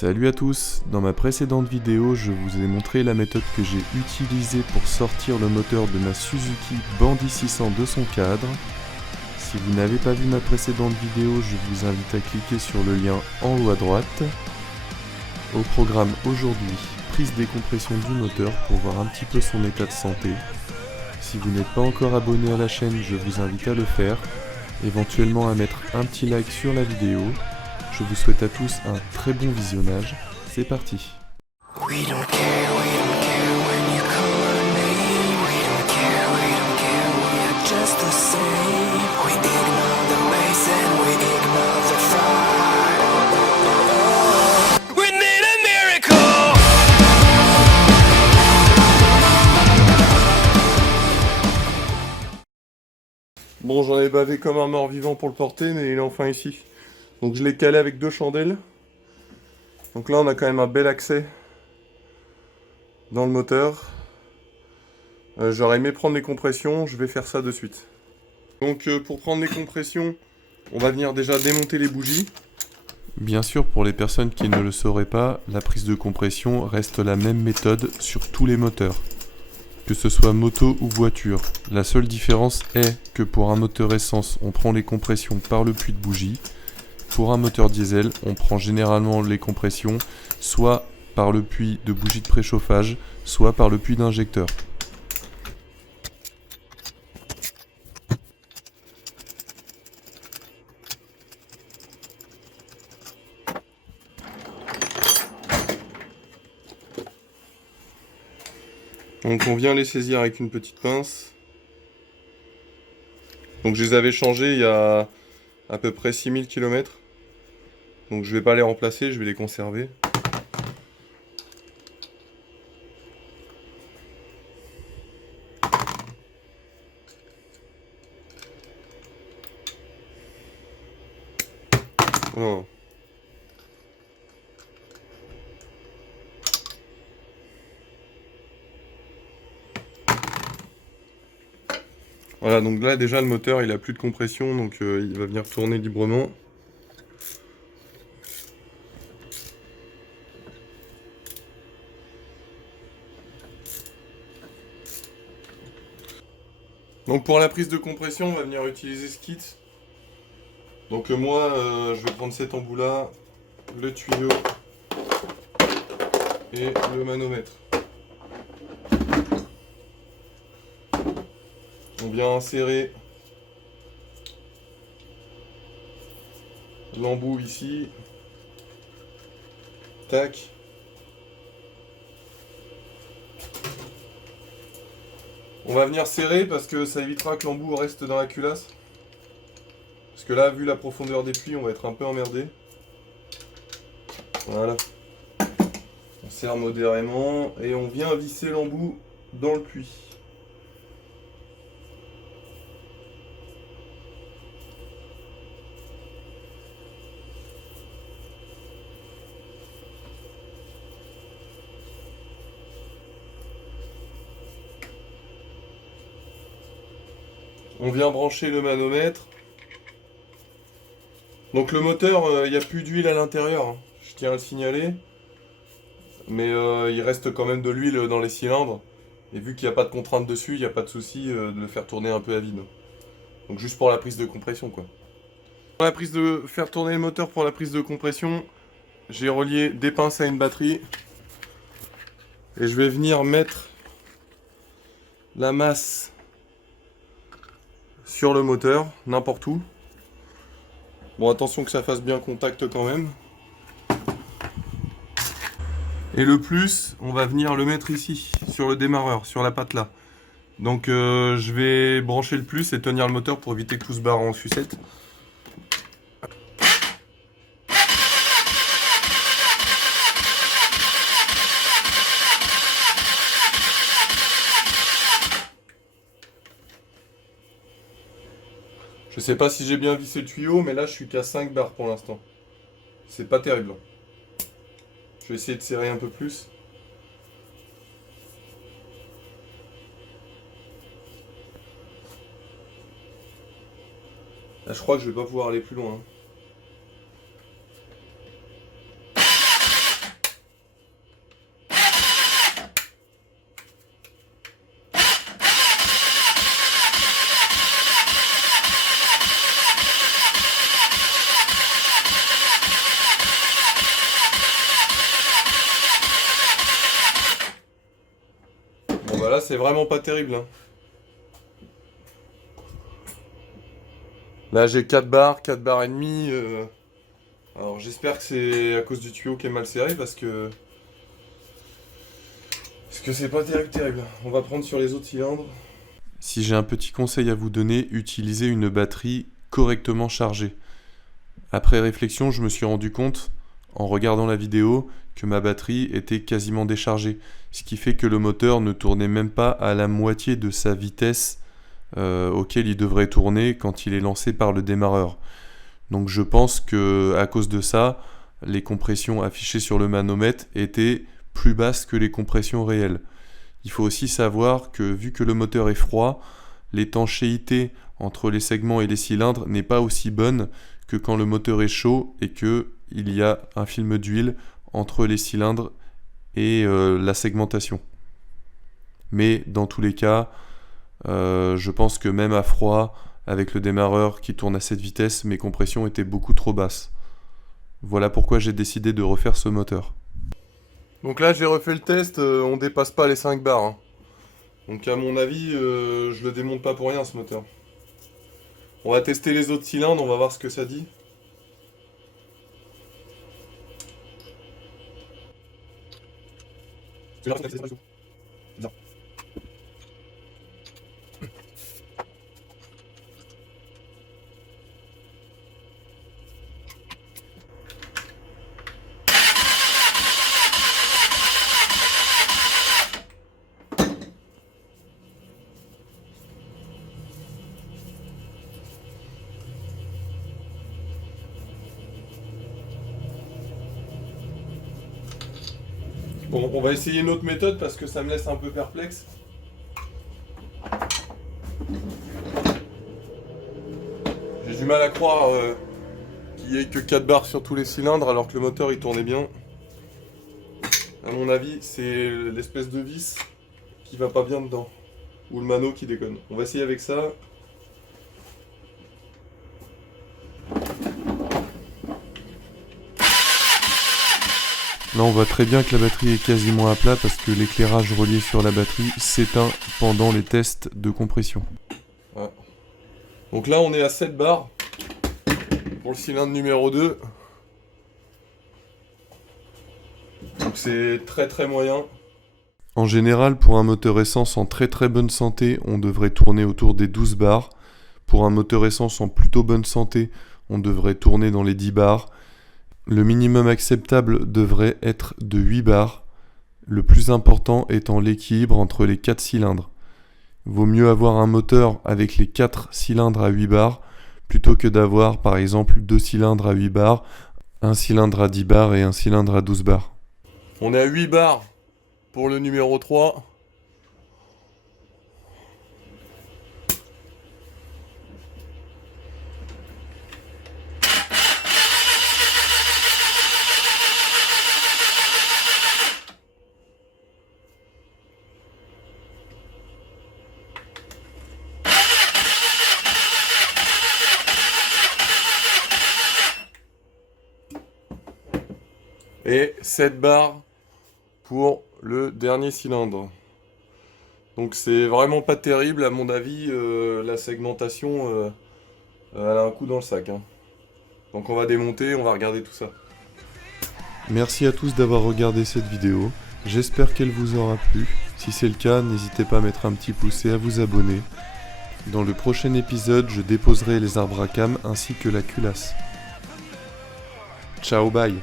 Salut à tous, dans ma précédente vidéo je vous ai montré la méthode que j'ai utilisée pour sortir le moteur de ma Suzuki Bandy 600 de son cadre. Si vous n'avez pas vu ma précédente vidéo, je vous invite à cliquer sur le lien en haut à droite. Au programme aujourd'hui, prise décompression du moteur pour voir un petit peu son état de santé. Si vous n'êtes pas encore abonné à la chaîne, je vous invite à le faire, éventuellement à mettre un petit like sur la vidéo. Je vous souhaite à tous un très bon visionnage, c'est parti. Bon, j'en ai bavé comme un mort-vivant pour le porter, mais il est enfin ici. Donc je l'ai calé avec 2 chandelles. Donc là, on a quand même un bel accès dans le moteur. J'aurais aimé prendre les compressions, je vais faire ça de suite. Donc pour prendre les compressions, on va venir déjà démonter les bougies. Bien sûr, pour les personnes qui ne le sauraient pas, la prise de compression reste la même méthode sur tous les moteurs, que ce soit moto ou voiture. La seule différence est que pour un moteur essence, on prend les compressions par le puits de bougie. Pour un moteur diesel, on prend généralement les compressions soit par le puits de bougie de préchauffage, soit par le puits d'injecteur. Donc on vient les saisir avec une petite pince. Donc je les avais changés il y a à peu près 6000 km. Donc je vais pas les remplacer, je vais les conserver. Oh. Voilà, donc là déjà le moteur il a plus de compression, donc il va venir tourner librement. Donc pour la prise de compression, on va venir utiliser ce kit. Donc moi, je vais prendre cet embout là, le tuyau et le manomètre. On vient insérer l'embout ici. Tac. On va venir serrer parce que ça évitera que l'embout reste dans la culasse. Parce que là, vu la profondeur des puits, on va être un peu emmerdé. Voilà. On serre modérément et on vient visser l'embout dans le puits. On vient brancher le manomètre. Donc le moteur, il n'y a plus d'huile à l'intérieur, hein. Je tiens à le signaler. Mais il reste quand même de l'huile dans les cylindres. Et vu qu'il n'y a pas de contrainte dessus, il n'y a pas de souci de le faire tourner un peu à vide. Donc juste pour la prise de compression quoi. Pour la prise de faire tourner le moteur pour la prise de compression, j'ai relié des pinces à une batterie. Et je vais venir mettre la masse sur le moteur, n'importe où. Bon, attention que ça fasse bien contact quand même. Et le plus, on va venir le mettre ici, sur le démarreur, sur la patte là. Donc je vais brancher le plus et tenir le moteur pour éviter que tout se barre en sucette. Je sais pas si j'ai bien vissé le tuyau, mais là je suis qu'à 5 bars pour l'instant. C'est pas terrible. Je vais essayer de serrer un peu plus. Là je crois que je vais pas pouvoir aller plus loin. Voilà, c'est vraiment pas terrible. Hein. Là, j'ai 4 barres et demi. Alors, j'espère que c'est à cause du tuyau qui est mal serré parce que c'est pas terrible. On va prendre sur les autres cylindres. Si j'ai un petit conseil à vous donner, utilisez une batterie correctement chargée. Après réflexion, je me suis rendu compte, en regardant la vidéo, que ma batterie était quasiment déchargée, ce qui fait que le moteur ne tournait même pas à la moitié de sa vitesse auquel il devrait tourner quand il est lancé par le démarreur. Donc je pense que à cause de ça, les compressions affichées sur le manomètre étaient plus basses que les compressions réelles. Il faut aussi savoir que vu que le moteur est froid, l'étanchéité entre les segments et les cylindres n'est pas aussi bonne que quand le moteur est chaud et qu'il y a un film d'huile entre les cylindres et la segmentation. Mais dans tous les cas, je pense que même à froid, avec le démarreur qui tourne à cette vitesse, mes compressions étaient beaucoup trop basses. Voilà pourquoi j'ai décidé de refaire ce moteur. Donc là, j'ai refait le test, on dépasse pas les 5 bars. Hein. Donc à mon avis, je le démonte pas pour rien ce moteur. On va tester les autres cylindres, on va voir ce que ça dit. Bon, on va essayer une autre méthode parce que ça me laisse un peu perplexe. J'ai du mal à croire qu'il n'y ait que 4 barres sur tous les cylindres alors que le moteur il tournait bien. À mon avis, c'est l'espèce de vis qui va pas bien dedans. Ou le mano qui déconne. On va essayer avec ça. Là on voit très bien que la batterie est quasiment à plat parce que l'éclairage relié sur la batterie s'éteint pendant les tests de compression. Ouais. Donc là on est à 7 barres pour le cylindre numéro 2. Donc c'est très moyen. En général, pour un moteur essence en très bonne santé, on devrait tourner autour des 12 bars. Pour un moteur essence en plutôt bonne santé, on devrait tourner dans les 10 bars. Le minimum acceptable devrait être de 8 bars, le plus important étant l'équilibre entre les 4 cylindres. Vaut mieux avoir un moteur avec les 4 cylindres à 8 bars plutôt que d'avoir par exemple 2 cylindres à 8 bars, un cylindre à 10 bars et un cylindre à 12 bars. On est à 8 bars pour le numéro 3. Et 7 barres pour le dernier cylindre. Donc c'est vraiment pas terrible à mon avis, la segmentation elle a un coup dans le sac. Hein. Donc on va démonter, on va regarder tout ça. Merci à tous d'avoir regardé cette vidéo, j'espère qu'elle vous aura plu. Si c'est le cas, n'hésitez pas à mettre un petit pouce et à vous abonner. Dans le prochain épisode, je déposerai les arbres à cam ainsi que la culasse. Ciao, bye.